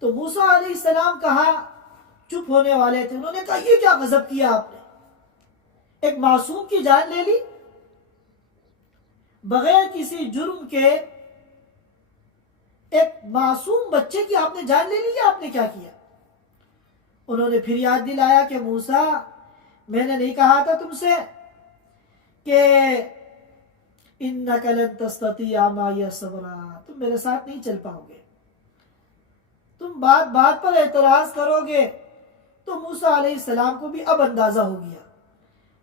تو موسیٰ علیہ السلام کہا، چپ ہونے والے تھے، انہوں نے کہا یہ کیا غضب کیا آپ نے، ایک معصوم کی جان لے لی، بغیر کسی جرم کے ایک معصوم بچے کی آپ نے جان لے لی، یہ آپ نے کیا کیا؟ انہوں نے پھر یاد دلایا کہ موسیٰ میں نے نہیں کہا تھا تم سے کہ اِنَّكَ لَن تَسْتَطِيعَ مَعِيَ صَبْرًا، تم میرے ساتھ نہیں چل پاؤ گے، تم بات بات پر اعتراض کرو گے. تو موسیٰ علیہ السلام کو بھی اب اندازہ ہو گیا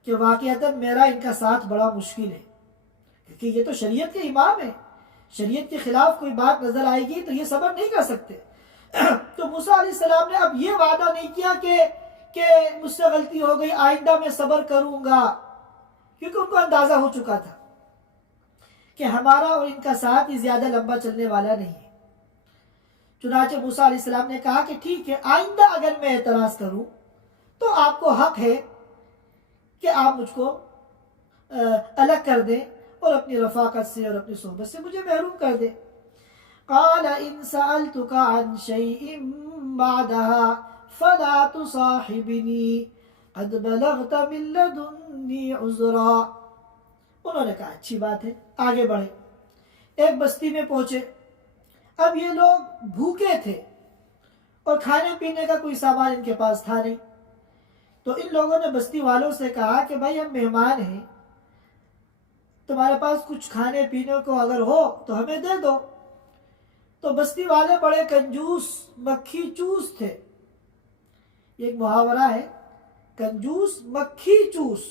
کہ واقعتاً میرا ان کا ساتھ بڑا مشکل ہے، کیونکہ یہ تو شریعت کے امام ہیں، شریعت کے خلاف کوئی بات نظر آئے گی تو یہ صبر نہیں کر سکتے. تو موسیٰ علیہ السلام نے اب یہ وعدہ نہیں کیا کہ مجھ سے غلطی ہو گئی، آئندہ میں صبر کروں گا، کیونکہ ان کو اندازہ ہو چکا تھا کہ ہمارا اور ان کا ساتھ ہی زیادہ لمبا چلنے والا نہیں ہے. چنانچہ موسیٰ علیہ السلام نے کہا کہ ٹھیک ہے، آئندہ اگر میں اعتراض کروں تو آپ کو حق ہے کہ آپ مجھ کو الگ کر دیں اور اپنی رفاقت سے اور اپنی صحبت سے مجھے محروم کر دیں. قال ان سألتك عن شيء بعدها فلا تصاحبني قد بلغت من لدني عذرا. انہوں نے کہا اچھی بات ہے، آگے بڑھے. ایک بستی میں پہنچے. اب یہ لوگ بھوکے تھے اور کھانے پینے کا کوئی سامان ان کے پاس تھا نہیں. تو ان لوگوں نے بستی والوں سے کہا کہ بھائی ہم مہمان ہیں، تمہارے پاس کچھ کھانے پینے کو اگر ہو تو ہمیں دے دو. تو بستی والے بڑے کنجوس، مکھی چوس تھے. ایک محاورہ ہے، کنجوس مکھی چوس.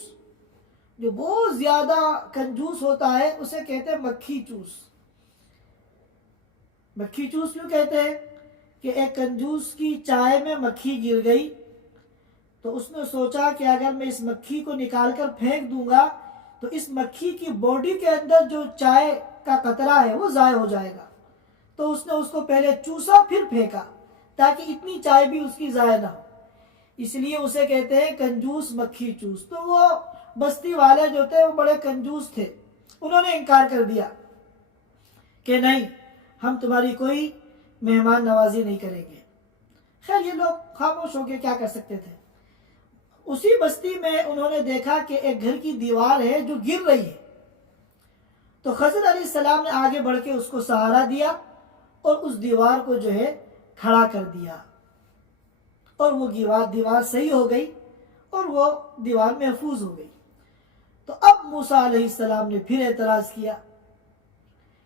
جو بہت زیادہ کنجوس ہوتا ہے اسے کہتے ہیں مکھی چوس. مکھی چوس کیوں کہتے ہیں؟ کہ ایک کنجوس کی چائے میں مکھی گر گئی تو اس نے سوچا کہ اگر میں اس مکھی کو نکال کر پھینک دوں گا تو اس مکھی کی باڈی کے اندر جو چائے کا قطرہ ہے وہ ضائع ہو جائے گا. تو اس نے اس کو پہلے چوسا پھر پھینکا تاکہ اتنی چائے بھی اس کی ضائع نہ ہو. اس لیے اسے کہتے ہیں کنجوس مکھی چوس. تو وہ بستی والے جو تھے وہ بڑے کنجوس تھے. انہوں نے انکار کر دیا کہ نہیں، ہم تمہاری کوئی مہمان نوازی نہیں کریں گے. خیر یہ لوگ خاموش ہو کے کیا کر سکتے تھے. اسی بستی میں انہوں نے دیکھا کہ ایک گھر کی دیوار ہے جو گر رہی ہے. تو خضر علیہ السلام نے آگے بڑھ کے اس کو سہارا دیا اور اس دیوار کو جو ہے کھڑا کر دیا، اور وہ دیوار صحیح ہو گئی اور وہ دیوار محفوظ ہو گئی. تو اب موسیٰ علیہ السلام نے پھر اعتراض کیا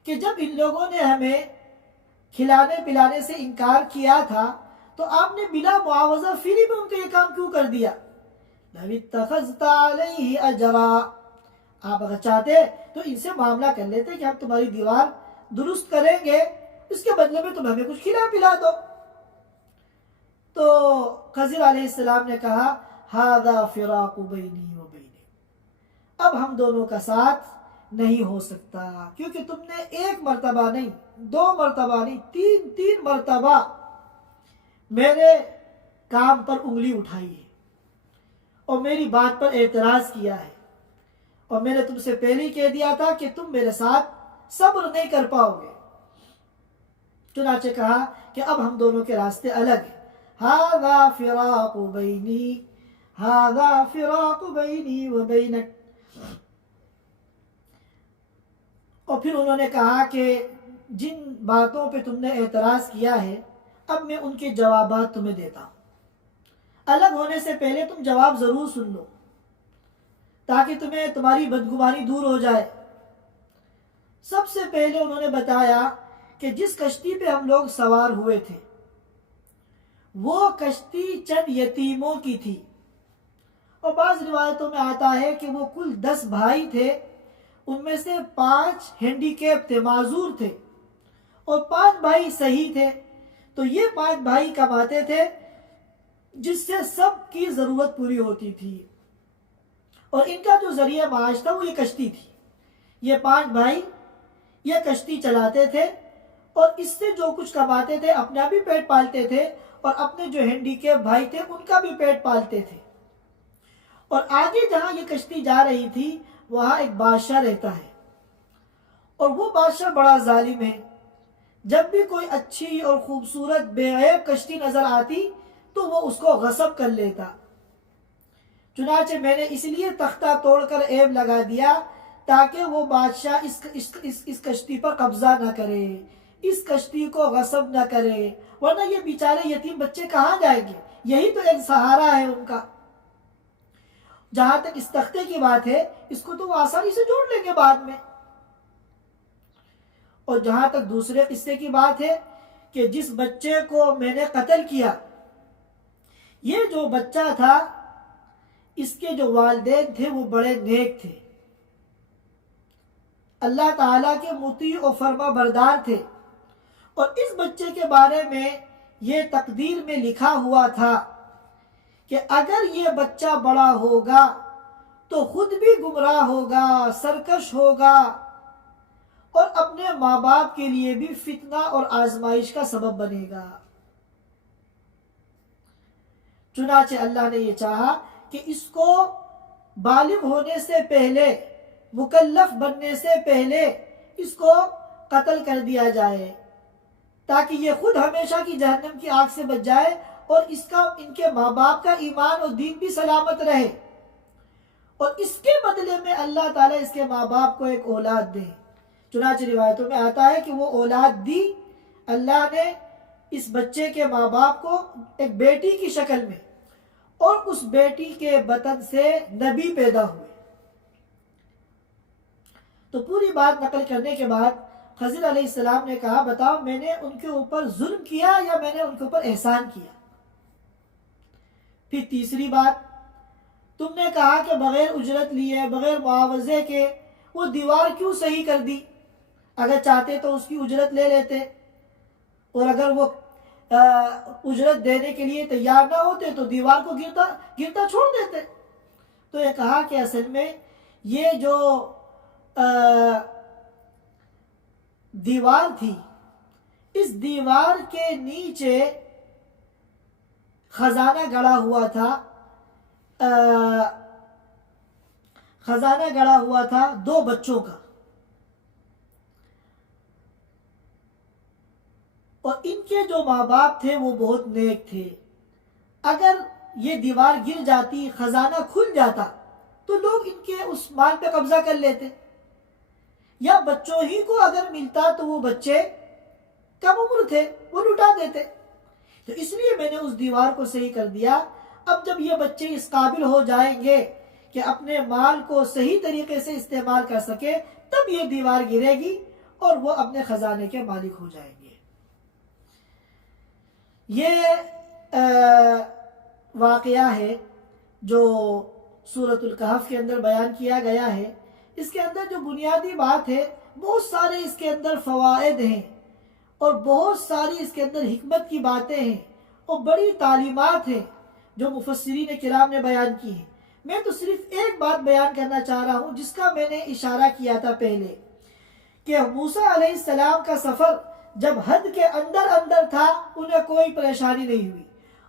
کہ جب ان لوگوں نے ہمیں کھلانے پلانے سے انکار کیا تھا تو آپ نے بلا معاوضہ فری میں ان کو یہ کام کیوں کر دیا؟ لَوِ اتَّخَذْتَ عَلَيْهِ أَجْرًا، آپ اگر چاہتے تو ان سے معاملہ کر لیتے کہ ہم تمہاری دیوار درست کریں گے، اس کے بدلے میں تم ہمیں کچھ کھلا پلا دو۔ تو خضر علیہ السلام نے کہا هَذَا فِرَاقُ بَيْنِي وَبَيْنِكَ، اب ہم دونوں کا ساتھ نہیں ہو سکتا، کیونکہ تم نے ایک مرتبہ نہیں، دو مرتبہ نہیں، تین مرتبہ میرے کام پر انگلی اٹھائی ہے اور میری بات پر اعتراض کیا ہے، اور میں نے تم سے پہلے ہی کہہ دیا تھا کہ تم میرے ساتھ صبر نہیں کر پاؤ گے۔ چنانچہ کہا کہ اب ہم دونوں کے راستے الگ ہیں۔ هَذَا فِرَاقُ بَيْنِي هَذَا فِرَاقُ بَيْنِي وَبَيْنَكَ، اور پھر انہوں نے کہا کہ جن باتوں پہ تم نے اعتراض کیا ہے اب میں ان کے جوابات تمہیں دیتا ہوں، الگ ہونے سے پہلے تم جواب ضرور سن لو تاکہ تمہیں تمہاری بدگمانی دور ہو جائے۔ سب سے پہلے انہوں نے بتایا کہ جس کشتی پہ ہم لوگ سوار ہوئے تھے وہ کشتی چند یتیموں کی تھی، اور بعض روایتوں میں آتا ہے کہ وہ کل 10 بھائی تھے، ان میں سے 5 ہینڈی کیپ تھے، معذور تھے، اور 5 بھائی صحیح تھے۔ تو یہ 5 بھائی کماتے تھے جس سے سب کی ضرورت پوری ہوتی تھی، اور ان کا جو ذریعہ معاش تھا وہ یہ کشتی تھی۔ یہ 5 بھائی یہ کشتی چلاتے تھے اور اس سے جو کچھ کماتے تھے اپنا بھی پیٹ پالتے تھے اور اپنے جو ہینڈی کیپ بھائی تھے ان کا بھی پیٹ پالتے تھے۔ اور آگے جہاں یہ کشتی جا رہی تھی وہاں ایک بادشاہ رہتا ہے، اور وہ بادشاہ بڑا ظالم ہے، جب بھی کوئی اچھی اور خوبصورت بے عیب کشتی نظر آتی تو وہ اس کو غصب کر لیتا۔ چنانچہ میں نے اس لیے تختہ توڑ کر عیب لگا دیا تاکہ وہ بادشاہ اس کشتی پر قبضہ نہ کرے، اس کشتی کو غصب نہ کرے، ورنہ یہ بیچارے یتیم بچے کہاں جائیں گے؟ یہی تو ایک سہارا ہے ان کا۔ جہاں تک اس تختے کی بات ہے اس کو تو وہ آسانی سے جوڑ لیں گے بعد میں۔ اور جہاں تک دوسرے قصے کی بات ہے کہ جس بچے کو میں نے قتل کیا، یہ جو بچہ تھا اس کے جو والدین تھے وہ بڑے نیک تھے، اللہ تعالیٰ کے مطیع و فرما بردار تھے، اور اس بچے کے بارے میں یہ تقدیر میں لکھا ہوا تھا کہ اگر یہ بچہ بڑا ہوگا تو خود بھی گمراہ ہوگا، سرکش ہوگا، اور اپنے ماں باپ کے لیے بھی فتنہ اور آزمائش کا سبب بنے گا۔ چنانچہ اللہ نے یہ چاہا کہ اس کو بالغ ہونے سے پہلے، مکلف بننے سے پہلے اس کو قتل کر دیا جائے تاکہ یہ خود ہمیشہ کی جہنم کی آگ سے بچ جائے اور ان کے ماں باپ کا ایمان اور دین بھی سلامت رہے، اور اس کے بدلے میں اللہ تعالیٰ اس کے ماں باپ کو ایک اولاد دے۔ چنانچہ روایتوں میں آتا ہے کہ وہ اولاد دی اللہ نے اس بچے کے ماں باپ کو ایک بیٹی کی شکل میں، اور اس بیٹی کے بطن سے نبی پیدا ہوئے۔ تو پوری بات نقل کرنے کے بعد خضر علیہ السلام نے کہا بتاؤ میں نے ان کے اوپر ظلم کیا یا میں نے ان کے اوپر احسان کیا؟ پھر تیسری بات، تم نے کہا کہ بغیر اجرت لیے، بغیر معاوضے کے وہ دیوار کیوں صحیح کر دی؟ اگر چاہتے تو اس کی اجرت لے لیتے، اور اگر وہ اجرت دینے کے لیے تیار نہ ہوتے تو دیوار کو گرتا چھوڑ دیتے۔ تو یہ کہا کہ اصل میں یہ جو دیوار تھی، اس دیوار کے نیچے خزانہ گڑا ہوا تھا، خزانہ گڑا ہوا تھا 2 بچوں کا، اور ان کے جو ماں باپ تھے وہ بہت نیک تھے۔ اگر یہ دیوار گر جاتی، خزانہ کھل جاتا تو لوگ ان کے اس مال پہ قبضہ کر لیتے، یا بچوں ہی کو اگر ملتا تو وہ بچے کم عمر تھے وہ لٹا دیتے۔ تو اس لیے میں نے اس دیوار کو صحیح کر دیا۔ اب جب یہ بچے اس قابل ہو جائیں گے کہ اپنے مال کو صحیح طریقے سے استعمال کر سکے تب یہ دیوار گرے گی اور وہ اپنے خزانے کے مالک ہو جائیں گے۔ یہ واقعہ ہے جو سورۃ الکہف کے اندر بیان کیا گیا ہے. اس کے اندر جو بنیادی بات ہے، بہت سارے اس کے اندر فوائد ہیں اور بہت ساری اس کے اندر حکمت کی باتیں ہیں اور بڑی تعلیمات ہیں جو مفسرین کرام نے بیان کی ہیں. میں تو صرف ایک بات بیان کرنا چاہ رہا ہوں جس کا میں نے اشارہ کیا تھا پہلے، کہ موسیٰ علیہ السلام کا سفر جب حد کے اندر تھا انہیں کوئی پریشانی نہیں ہوئی،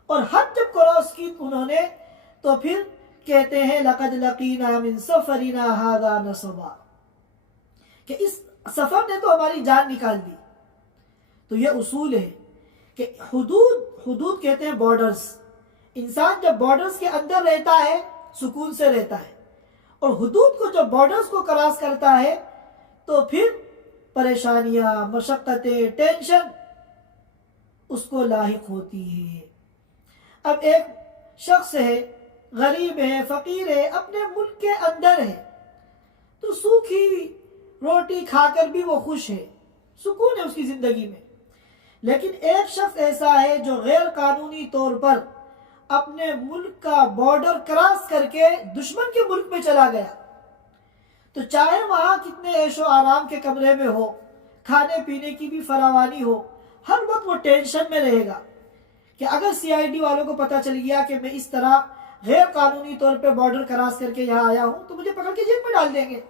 اور حد جب کراس کی انہوں نے تو پھر کہتے ہیں لَقَدْ لَقِينَا مِن سَفَرِنَا هَذَا نَصَبًا، کہ اس سفر نے تو ہماری جان نکال دی. تو یہ اصول ہے کہ حدود کہتے ہیں بارڈرز. انسان جب بارڈرز کے اندر رہتا ہے سکون سے رہتا ہے، اور حدود کو جب بارڈرز کو کراس کرتا ہے تو پھر پریشانیاں، مشقتیں، ٹینشن اس کو لاحق ہوتی ہے. اب ایک شخص ہے، غریب ہے، فقیر ہے، اپنے ملک کے اندر ہے، تو سوکھی روٹی کھا کر بھی وہ خوش ہے، سکون ہے اس کی زندگی میں. لیکن ایک شخص ایسا ہے جو غیر قانونی طور پر اپنے ملک کا بارڈر کراس کر کے دشمن کے ملک میں چلا گیا، تو چاہے وہاں کتنے عیش و آرام کے کمرے میں ہو، کھانے پینے کی بھی فراوانی ہو، ہر وقت وہ ٹینشن میں رہے گا کہ اگر CID والوں کو پتہ چل گیا کہ میں اس طرح غیر قانونی طور پہ بارڈر کراس کر کے یہاں آیا ہوں تو مجھے پکڑ کے جیل میں ڈال دیں گے.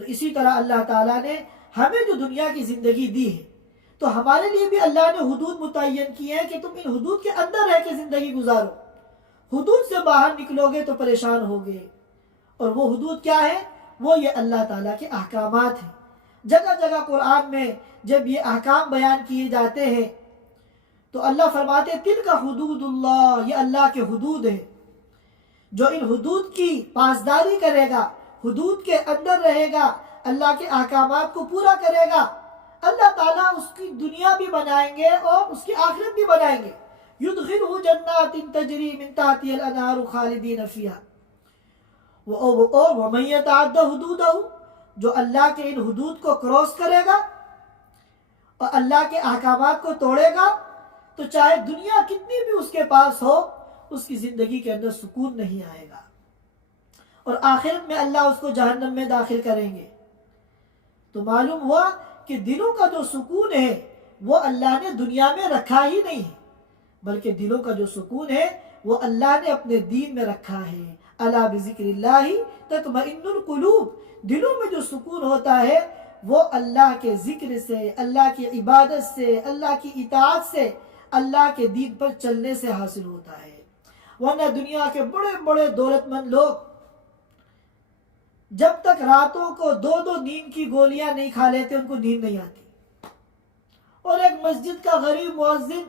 تو اسی طرح اللہ تعالیٰ نے ہمیں جو دنیا کی زندگی دی ہے تو ہمارے لیے بھی اللہ نے حدود متعین کی ہیں کہ تم ان حدود کے اندر رہ کے زندگی گزارو. حدود سے باہر نکلو گے تو پریشان ہوگے. اور وہ حدود کیا ہے؟ وہ یہ اللہ تعالیٰ کے احکامات ہیں. جگہ جگہ قرآن میں جب یہ احکام بیان کیے جاتے ہیں تو اللہ فرماتے ہیں تلک حدود اللہ، یہ اللہ کے حدود ہیں. جو ان حدود کی پاسداری کرے گا، حدود کے اندر رہے گا، اللہ کے احکامات کو پورا کرے گا، اللہ تعالیٰ اس کی دنیا بھی بنائیں گے اور اس کی آخرت بھی بنائیں گے. یدخلہ جنات تجری من تحتها الانہار خالدین فیہا ومن یتعد حدودہ، جو اللہ کے ان حدود کو کراس کرے گا اور اللہ کے احکامات کو توڑے گا تو چاہے دنیا کتنی بھی اس کے پاس ہو اس کی زندگی کے اندر سکون نہیں آئے گا، اور آخرت میں اللہ اس کو جہنم میں داخل کریں گے. تو معلوم ہوا کہ دلوں کا جو سکون ہے وہ اللہ نے دنیا میں رکھا ہی نہیں ہے، بلکہ دلوں کا جو سکون ہے وہ اللہ نے اپنے دین میں رکھا ہے. الا بذکر اللہ تطمئن القلوب، دلوں میں جو سکون ہوتا ہے وہ اللہ کے ذکر سے، اللہ کی عبادت سے، اللہ کی اطاعت سے، اللہ کے دین پر چلنے سے حاصل ہوتا ہے. ورنہ دنیا کے بڑے بڑے دولت مند لوگ جب تک راتوں کو 2 نیند کی گولیاں نہیں کھا لیتے ان کو نیند نہیں آتی. اور ایک مسجد کا غریب مؤذن،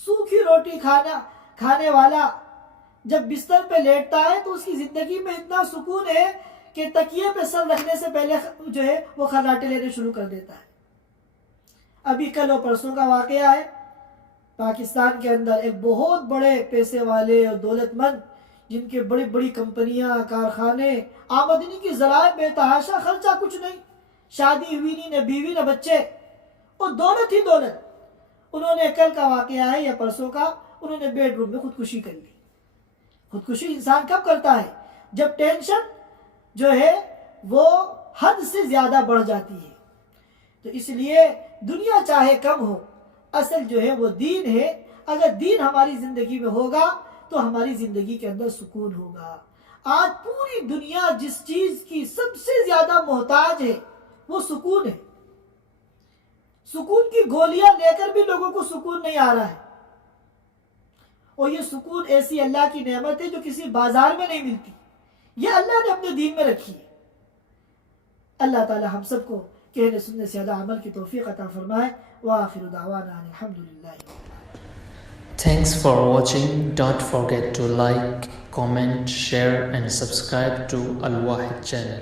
سوکھی روٹی کھانے والا جب بستر پہ لیٹتا ہے تو اس کی زندگی میں اتنا سکون ہے کہ تکیے پہ سر رکھنے سے پہلے جو ہے وہ خراٹے لینے شروع کر دیتا ہے. ابھی کل و پرسوں کا واقعہ ہے، پاکستان کے اندر ایک بہت بڑے پیسے والے اور دولت مند جن کے بڑی بڑی کمپنیاں، کارخانے، آمدنی کی ذرائع بے تحاشا، خرچہ کچھ نہیں، شادی ہوئی نہیں، نہ بیوی نہ بچے، اور دولت ہی دولت. انہوں نے کل کا واقعہ ہے یا پرسوں کا، انہوں نے بیڈ روم میں خودکشی کر لی. خودکشی انسان کب کرتا ہے؟ جب ٹینشن جو ہے وہ حد سے زیادہ بڑھ جاتی ہے. تو اس لیے دنیا چاہے کم ہو، اصل جو ہے وہ دین ہے. اگر دین ہماری زندگی میں ہوگا تو ہماری زندگی کے اندر سکون ہوگا. آج پوری دنیا جس چیز کی سب سے زیادہ محتاج ہے وہ سکون ہے. سکون کی گولیاں لے کر بھی لوگوں کو سکون نہیں آ رہا ہے، اور یہ سکون ایسی اللہ کی نعمت ہے جو کسی بازار میں نہیں ملتی، یہ اللہ نے اپنے دین میں رکھی ہے. اللہ تعالی ہم سب کو کہنے سننے سے زیادہ عمل کی توفیق عطا فرمائے. وآخر دعوانا الحمدللہ. Thanks for watching. Don't forget to like, comment, share and subscribe to Al Wahid channel.